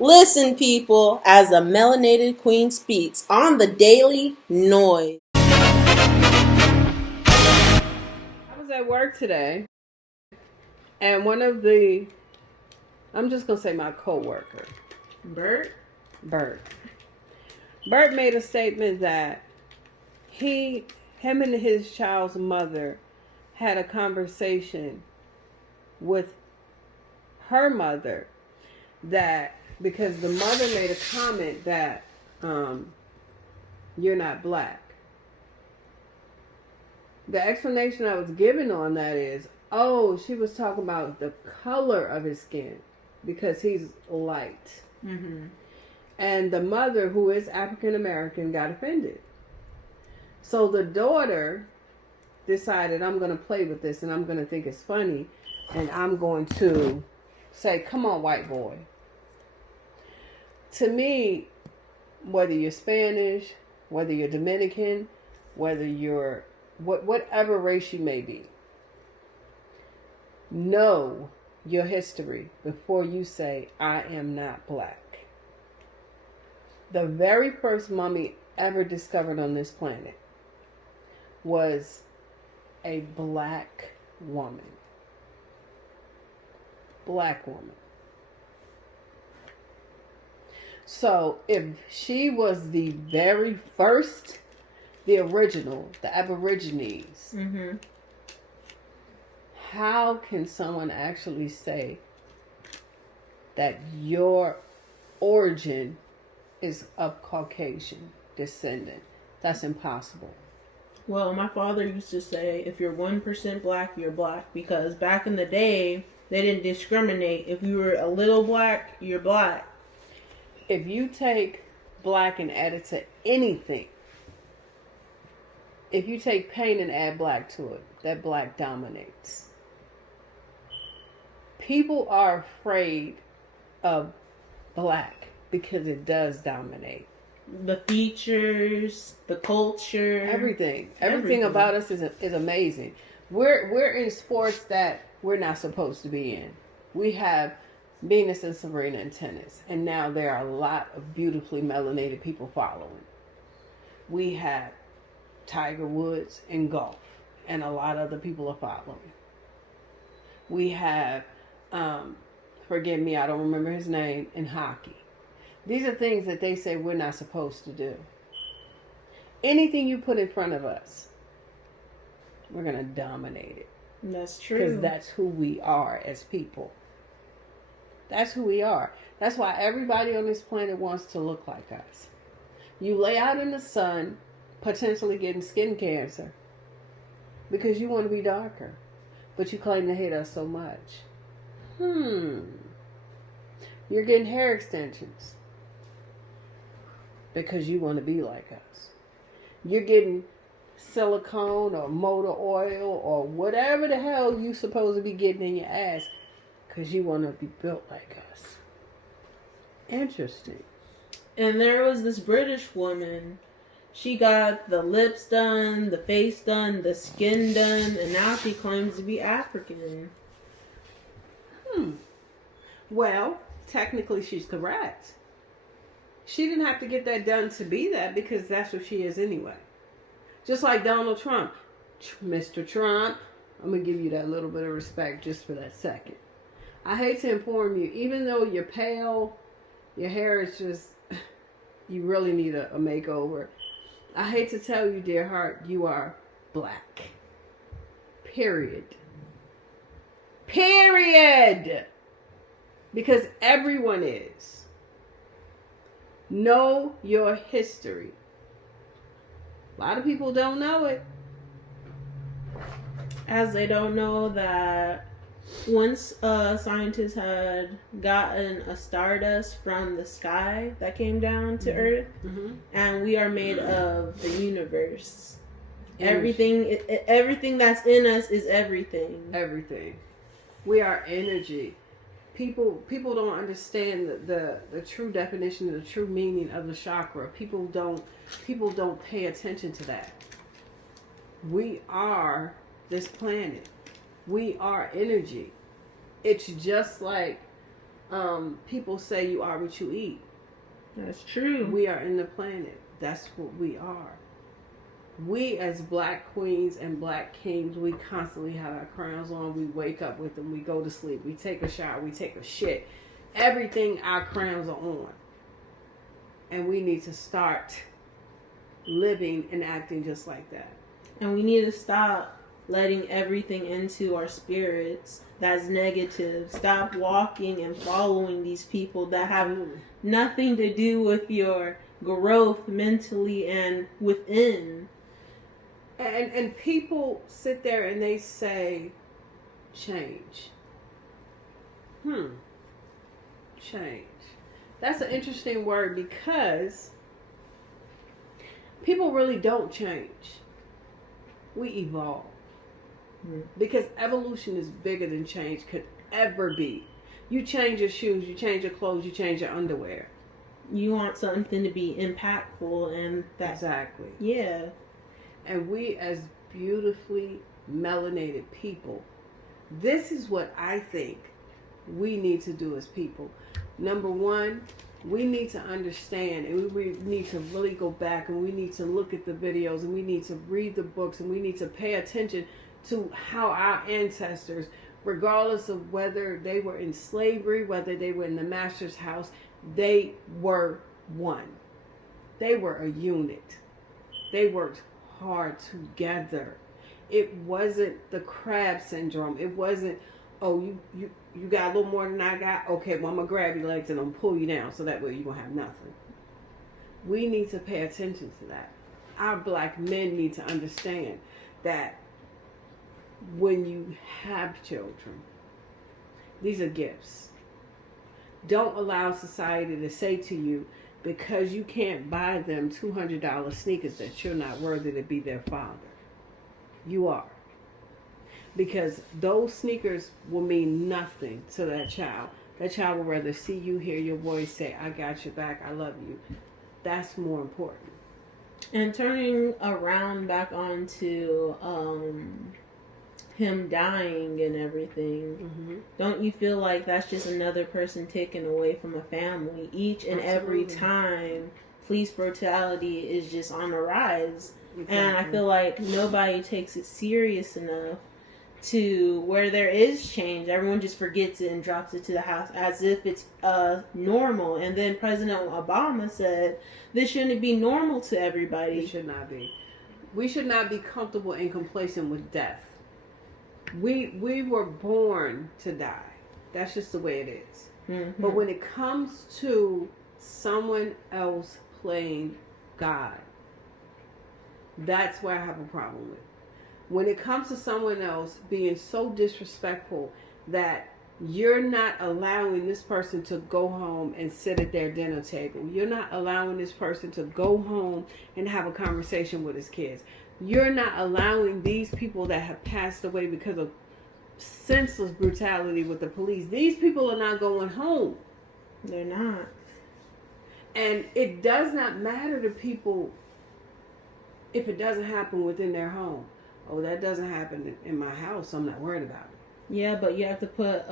Listen, people, as the melanated queen speaks on the Daily Noise. I was at work today, and one of I'm just going to say my coworker, Bert made a statement that him and his child's mother had a conversation with her mother, that because the mother made a comment that you're not black. The explanation I was given on that is, she was talking about the color of his skin because he's light. Mm-hmm. And the mother, who is African American, got offended. So the daughter decided, I'm going to play with this and I'm going to think it's funny, and I'm going to say, come on, white boy. To me, whether you're Spanish, whether you're Dominican, whether you're whatever race you may be, know your history before you say, I am not black. The very first mummy ever discovered on this planet was a black woman. Black woman. So if she was the very first, the original, the Aborigines, mm-hmm. How can someone actually say that your origin is of Caucasian descendant? That's impossible. Well, my father used to say, if you're 1% black, you're black. Because back in the day, they didn't discriminate. If you were a little black, you're black. If you take black and add it to anything, if you take pain and add black to it, that black dominates. People are afraid of black because it does dominate. The features, the culture, everything about us is amazing. We're in sports that we're not supposed to be in. We have Venus and Serena in tennis, and now there are a lot of beautifully melanated people following. We have Tiger Woods in golf, and a lot of other people are following. We have, forgive me, I don't remember his name, in hockey. These are things that they say we're not supposed to do. Anything you put in front of us, we're going to dominate it. That's true. Because that's who we are as people. That's who we are. That's why everybody on this planet wants to look like us. You lay out in the sun, potentially getting skin cancer, because you want to be darker. But you claim to hate us so much. You're getting hair extensions because you want to be like us. You're getting silicone or motor oil or whatever the hell you supposed to be getting in your ass because you want to be built like us. Interesting. And there was this British woman. She got the lips done, the face done, the skin done, and now she claims to be African. Well, technically she's correct. She didn't have to get that done to be that, because that's what she is anyway. Just like Donald Trump. Mr. Trump, I'm going to give you that little bit of respect just for that second. I hate to inform you, even though you're pale, your hair is just, you really need a makeover. I hate to tell you, dear heart, you are black. Period. Because everyone is. Know your history. A lot of people don't know it. As they don't know that once scientists had gotten a stardust from the sky that came down to Earth, and we are made of the universe. Everything that's in us is everything. Everything. We are energy. People don't understand the true definition, the true meaning of the chakra. People don't pay attention to that. We are this planet. We are energy. It's just like People say you are what you eat. That's true. We are in the planet. That's what we are. We as black queens and black kings, we constantly have our crowns on. We wake up with them. We go to sleep. We take a shower. We take a shit. Everything, our crowns are on. And we need to start living and acting just like that. And we need to stop letting everything into our spirits that's negative. Stop walking and following these people that have nothing to do with your growth mentally and within. And people sit there and they say, change. Change. That's an interesting word because people really don't change. We evolve. Because evolution is bigger than change could ever be. You change your shoes, you change your clothes, you change your underwear. You want something to be impactful, and that. Exactly. Yeah. And we as beautifully melanated people, this is what I think we need to do as people. Number one, we need to understand, and we need to really go back, and we need to look at the videos, and we need to read the books, and we need to pay attention to how our ancestors, regardless of whether they were in slavery, whether they were in the master's house, they were one. They were a unit. They worked hard together. It wasn't the crab syndrome. It wasn't, oh, you got a little more than I got? Okay, well, I'm going to grab your legs and I'm going to pull you down so that way you're going to have nothing. We need to pay attention to that. Our black men need to understand that when you have children, these are gifts. Don't allow society to say to you, because you can't buy them $200 sneakers, that you're not worthy to be their father. You are. Because those sneakers will mean nothing to that child. That child will rather see you, hear your voice, say, I got your back, I love you. That's more important. And turning around back onto him dying and everything, don't you feel like that's just another person taken away from a family? Each and every time police brutality is just on the rise. Exactly. And I feel like nobody takes it serious enough to where there is change. Everyone just forgets it and drops it to the house as if it's normal. And then President Obama said this shouldn't be normal to everybody. It should not be. We should not be comfortable and complacent with death. We were born to die. That's just the way it is. Mm-hmm. But when it comes to someone else playing God, that's where I have a problem with. When it comes to someone else being so disrespectful that you're not allowing this person to go home and sit at their dinner table. You're not allowing this person to go home and have a conversation with his kids. You're not allowing these people that have passed away because of senseless brutality with the police. These people are not going home. They're not. And it does not matter to people if it doesn't happen within their home. Oh, that doesn't happen in my house, so I'm not worried about it. Yeah, but you have to put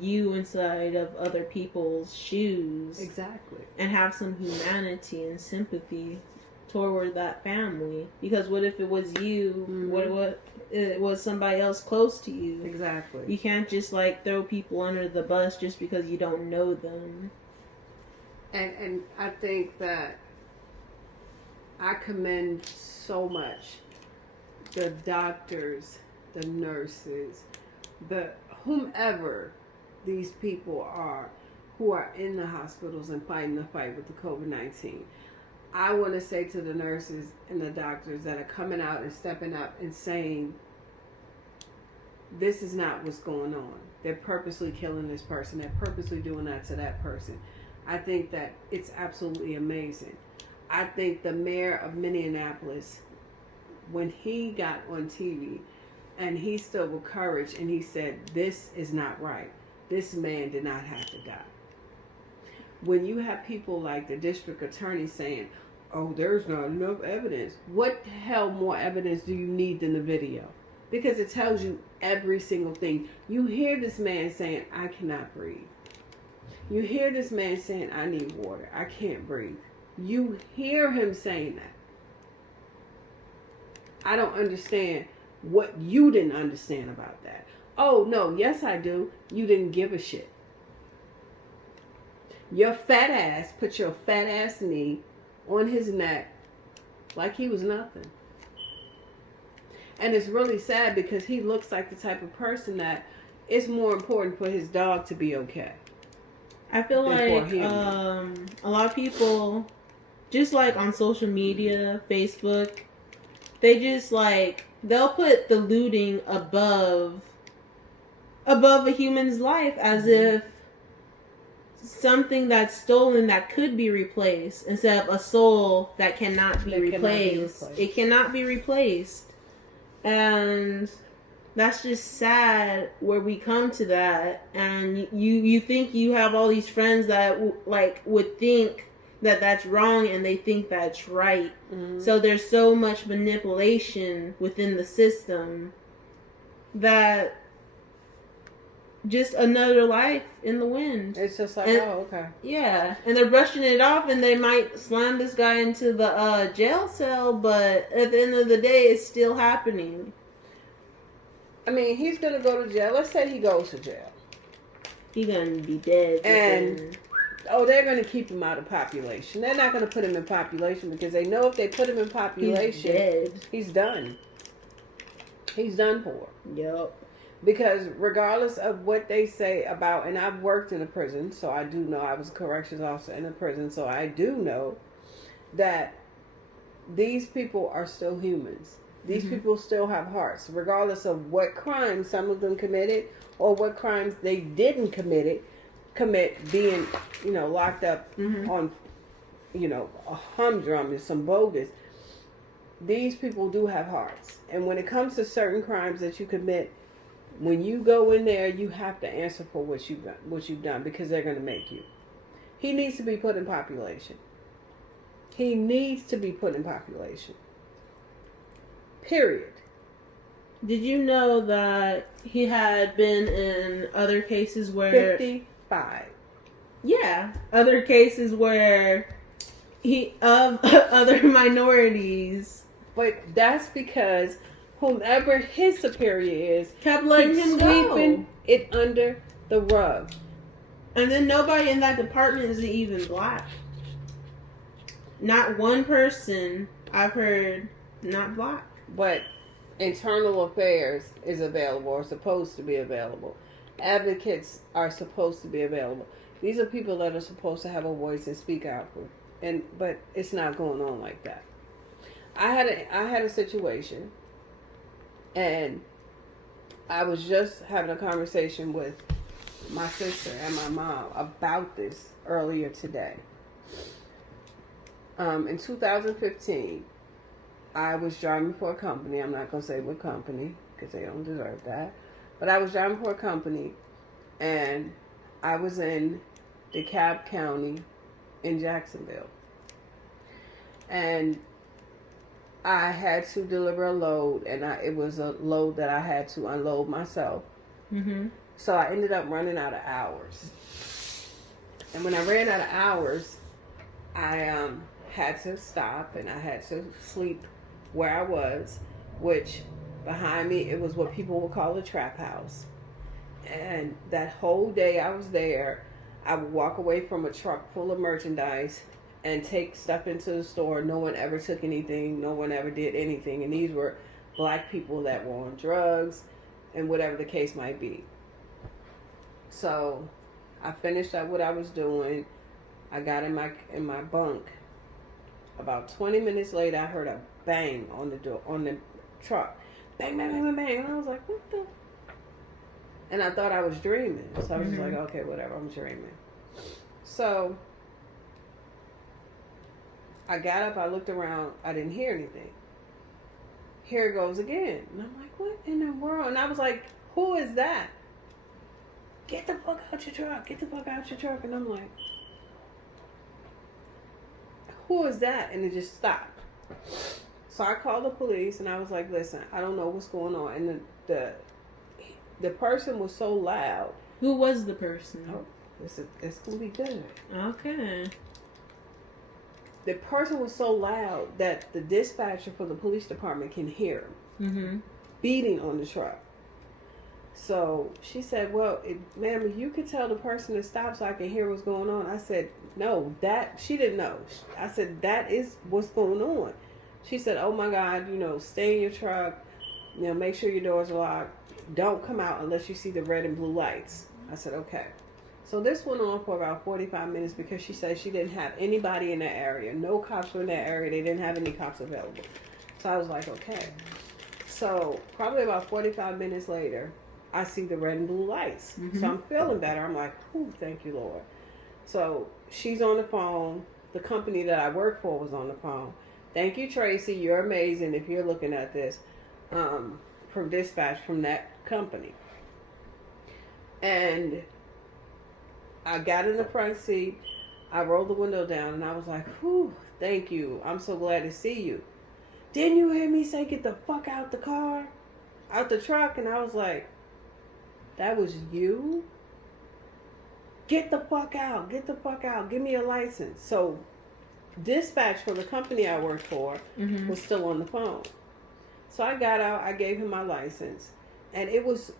you inside of other people's shoes. Exactly. And have some humanity and sympathy toward that family. Because what if it was you? Mm-hmm. What it was somebody else close to you? Exactly. You can't just throw people under the bus just because you don't know them. And I think that I commend so much the doctors, the nurses, the whomever these people are who are in the hospitals and fighting the fight with the COVID-19. I want to say to the nurses and the doctors that are coming out and stepping up and saying, this is not what's going on. They're purposely killing this person. They're purposely doing that to that person. I think that it's absolutely amazing. I think the mayor of Minneapolis, when he got on TV and he stood with courage and he said, this is not right. This man did not have to die. When you have people like the district attorney saying, oh, there's not enough evidence. What the hell more evidence do you need than the video? Because it tells you every single thing. You hear this man saying, I cannot breathe. You hear this man saying, I need water. I can't breathe. You hear him saying that. I don't understand what you didn't understand about that. Oh, no, yes, I do. You didn't give a shit. Your fat ass put your fat ass knee on his neck like he was nothing. And it's really sad because he looks like the type of person that it's more important for his dog to be okay. I feel like a lot of people, just like on social media, Facebook, they just like, they'll put the looting above a human's life as if something that's stolen that could be replaced instead of a soul that cannot be replaced. It cannot be replaced. And that's just sad where we come to that. And you think you have all these friends that would think that that's wrong and they think that's right. Mm-hmm. So there's so much manipulation within the system that just another life in the wind. It's just like, oh, okay. Yeah. And they're brushing it off and they might slam this guy into the jail cell, but at the end of the day, it's still happening. I mean, he's going to go to jail. Let's say he goes to jail. He's going to be dead. And, they're going to keep him out of population. They're not going to put him in population because they know if they put him in population, he's done. He's done for. Yep. Because regardless of what they say about, and I've worked in a prison, so I do know, I was a corrections officer in a prison, so I do know that these people are still humans. These people still have hearts, regardless of what crimes some of them committed or what crimes they didn't commit being, locked up on, a humdrum and some bogus. These people do have hearts. And when it comes to certain crimes that you commit, when you go in there, you have to answer for what you've done because they're going to make you. He needs to be put in population. He needs to be put in population. Period. Did you know that he had been in other cases where 55? Yeah, other cases where other minorities. But that's because whomever his superior is kept letting him sweeping it under the rug. And then nobody in that department is even black. Not one person I've heard not black. But internal affairs is available or supposed to be available. Advocates are supposed to be available. These are people that are supposed to have a voice and speak out for. But it's not going on like that. I had a situation, and I was just having a conversation with my sister and my mom about this earlier today. In 2015, I was driving for a company. I'm not going to say what company because they don't deserve that. But I was driving for a company, and I was in DeKalb County in Jacksonville. And I had to deliver a load, and it was a load that I had to unload myself. Mm-hmm. So I ended up running out of hours. And when I ran out of hours, I had to stop, and I had to sleep where I was, which behind me, it was what people would call a trap house. And that whole day I was there, I would walk away from a truck full of merchandise and take stuff into the store. No one ever took anything. No one ever did anything. And these were black people that were on drugs and whatever the case might be. So I finished up what I was doing. I got in my bunk. About 20 minutes later, I heard a bang on the door, on the truck. Bang, bang, bang, bang, bang. And I was like, what the? And I thought I was dreaming. So I was just like, okay, whatever, I'm dreaming. So I got up, I looked around, I didn't hear anything. Here it goes again. And I'm like, what in the world? And I was like, who is that? Get the fuck out your truck. Get the fuck out your truck. And I'm like, who is that? And it just stopped. So I called the police and I was like, listen, I don't know what's going on. And the person was so loud. Who was the person? It's gonna be good. Okay. The person was so loud that the dispatcher for the police department can hear him beating on the truck. So she said, well, ma'am, if you could tell the person to stop so I can hear what's going on. I said, no, she didn't know. I said, that is what's going on. She said, oh my God, stay in your truck, make sure your doors are locked. Don't come out unless you see the red and blue lights. I said, okay. So this went on for about 45 minutes because she said she didn't have anybody in that area. No cops were in that area. They didn't have any cops available. So I was like, okay. So probably about 45 minutes later, I see the red and blue lights. So I'm feeling better. I'm like, whew, thank you, Lord. So she's on the phone. The company that I work for was on the phone. Thank you, Tracy. You're amazing if you're looking at this. From dispatch from that company. And I got in the front seat. I rolled the window down and I was like, whew, thank you. I'm so glad to see you. Didn't you hear me say get the fuck out the car? Out the truck? And I was like, that was you? Get the fuck out. Get the fuck out. Give me a license. So dispatch for the company I worked for was still on the phone. So I got out. I gave him my license. And it was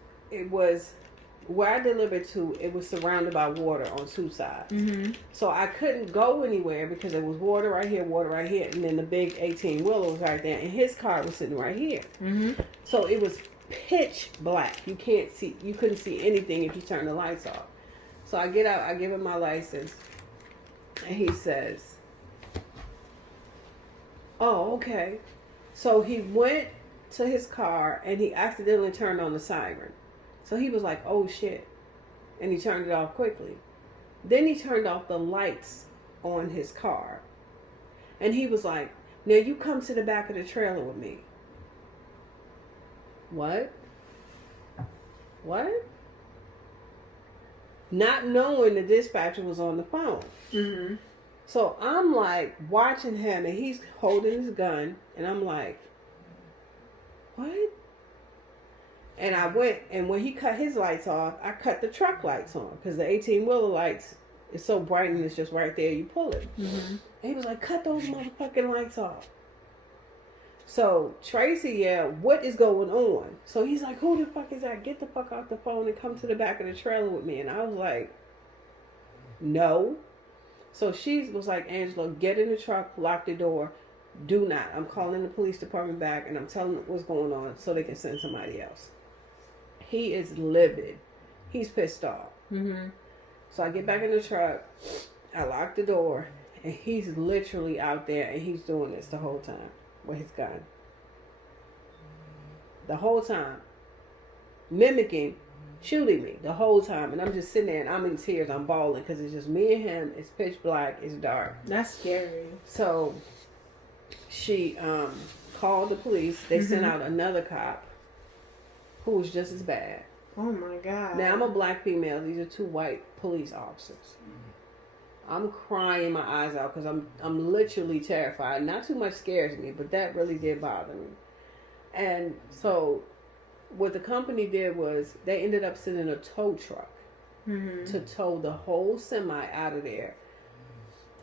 where I delivered to, it was surrounded by water on two sides. So I couldn't go anywhere because there was water right here, and then the big 18-wheeler was right there, and his car was sitting right here. So it was pitch black. You couldn't see anything if you turn the lights off. So I get out, I give him my license, and he says, oh, okay. So he went to his car, and he accidentally turned on the siren. So he was like, oh shit. And he turned it off quickly. Then he turned off the lights on his car. And he was like, now you come to the back of the trailer with me. What? Not knowing the dispatcher was on the phone. So I'm like watching him and he's holding his gun. And I'm like, what? And I went, and when he cut his lights off, I cut the truck lights on. Because the 18-wheeler lights is so bright and it's just right there, you pull it. And he was like, cut those motherfucking lights off. So Tracy yelled, what is going on? So he's like, who the fuck is that? Get the fuck off the phone and come to the back of the trailer with me. And I was like, no. So she was like, Angela, get in the truck, lock the door. Do not. I'm calling the police department back and I'm telling them what's going on so they can send somebody else. He is livid. He's pissed off. So I get back in the truck. I lock the door. And he's literally out there and he's doing this the whole time with his gun. The whole time. Mimicking, shooting me the whole time. And I'm just sitting there and I'm in tears. I'm bawling because it's just me and him. It's pitch black. It's dark. That's scary. So she called the police. They sent out another cop who was just as bad. Oh my God. Now I'm a black female. These are two white police officers. I'm crying my eyes out because I'm literally terrified. Not too much scares me, but that really did bother me. And so what the company did was they ended up sending a tow truck to tow the whole semi out of there.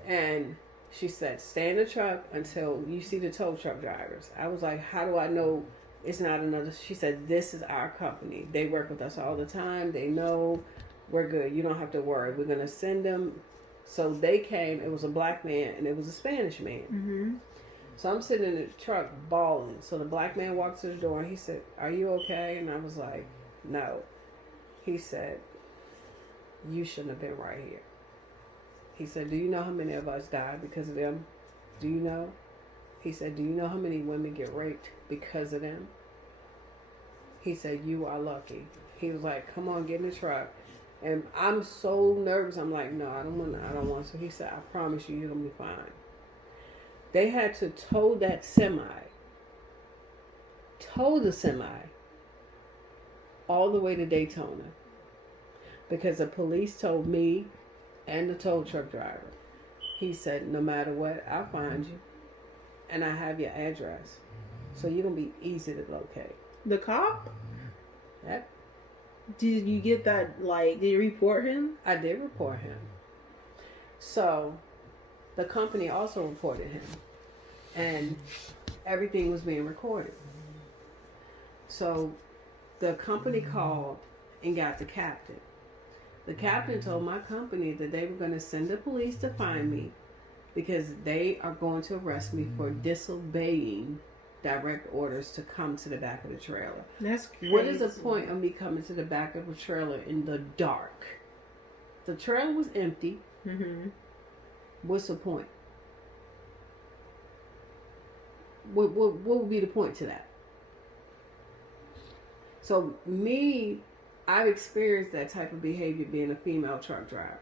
And she said, stay in the truck until you see the tow truck drivers. I was like, how do I know it's not another? She said, this is our company. They work with us all the time. They know we're good. You don't have to worry. We're going to send them. So they came. It was a black man and it was a Spanish man. So I'm sitting in the truck bawling. So the black man walked to the door and he said, are you okay? And I was like, no. He said, you shouldn't have been right here. He said, do you know how many of us died because of them? Do you know? He said, do you know how many women get raped because of them? He said, you are lucky. He was like, come on, get in the truck. And I'm so nervous. I'm like, no, I don't want to. He said, I promise you, you're going to be fine. They had to tow the semi all the way to Daytona because the police told me and the tow truck driver. He said, no matter what, I'll find you. And I have your address. So you're going to be easy to locate. The cop? Yep. Did you get that? Like, did you report him? I did report him. So, the company also reported him. And everything was being recorded. So, the company called and got the captain. The captain told my company that they were going to send the police to find me because they are going to arrest me for disobeying direct orders to come to the back of the trailer. That's crazy. What is the point of me coming to the back of a trailer in the dark? The trailer was empty. Mm-hmm. What's the point? What would be the point to that? So I've experienced that type of behavior being a female truck driver.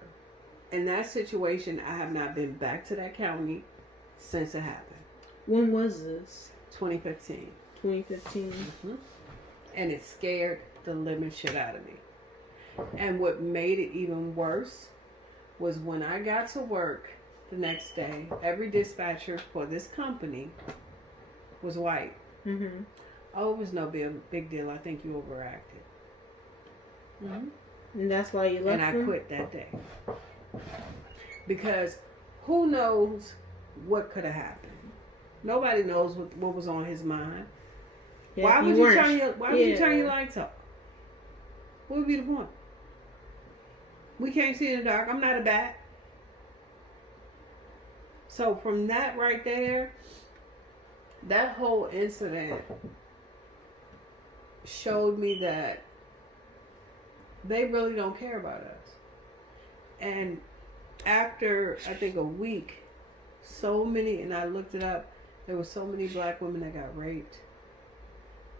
In that situation, I have not been back to that county since it happened. When was this? 2015. 2015. Mm-hmm. And it scared the living shit out of me. And what made it even worse was when I got to work the next day, every dispatcher for this company was white. Mm-hmm. Oh, it was no big deal. I think you overacted. Mm-hmm. And that's why you left. And I quit that day. Because who knows what could have happened? Nobody knows what was on his mind. Yeah, why would you turn your lights off? What would be the point? We can't see in the dark. I'm not a bat. So from that right there, that whole incident showed me that they really don't care about us. And after, I think, a week, and I looked it up, there were so many black women that got raped.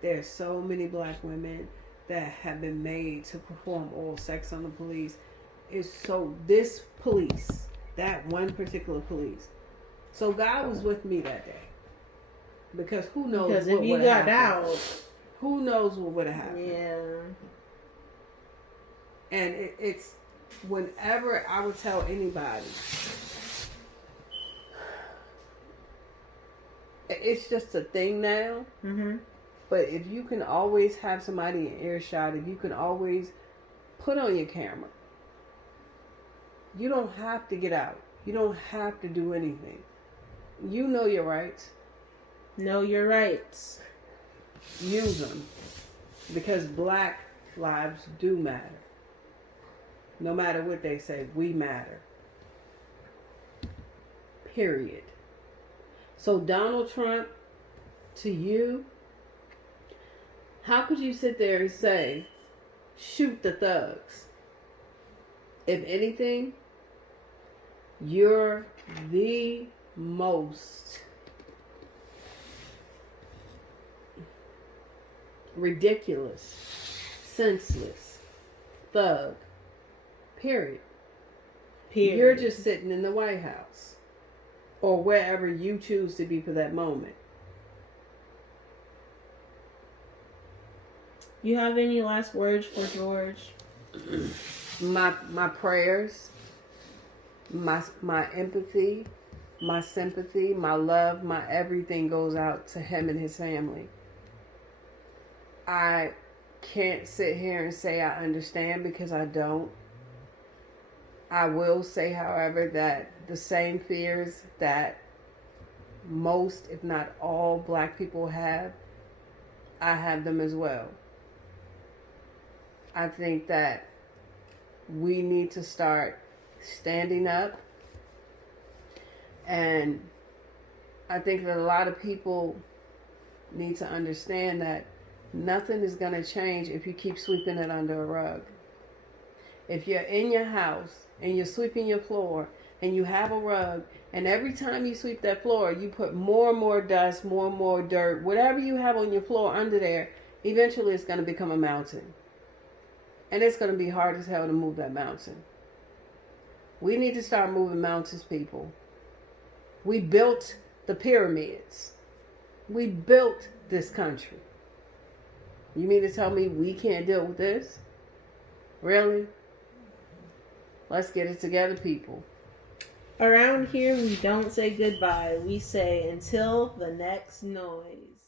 There's so many black women that have been made to perform oral sex on the police. This police, that one particular police. So God was with me that day. Because who knows because what if you would got have happened. out. Who knows what would have happened. Yeah. And it's whenever I would tell anybody, it's just a thing now. Mm-hmm. But if you can always have somebody in earshot, if you can always put on your camera, you don't have to get out. You don't have to do anything. You know your rights. Know your rights. Use them. Because black lives do matter. No matter what they say, we matter. Period. So Donald Trump, to you, how could you sit there and say, shoot the thugs? If anything, you're the most ridiculous, senseless thug. Period. You're just sitting in the White House or wherever you choose to be for that moment. You have any last words for George? My prayers, my empathy, my sympathy, my love, my everything goes out to him and his family. I can't sit here and say I understand because I don't. I will say, however, that the same fears that most, if not all, black people have, I have them as well. I think that we need to start standing up, and I think that a lot of people need to understand that nothing is going to change if you keep sweeping it under a rug. If you're in your house and you're sweeping your floor and you have a rug, and every time you sweep that floor, you put more and more dust, more and more dirt, whatever you have on your floor under there, eventually it's going to become a mountain. And it's going to be hard as hell to move that mountain. We need to start moving mountains, people. We built the pyramids. We built this country. You mean to tell me we can't deal with this? Really? Let's get it together, people. Around here, we don't say goodbye. We say until the next noise.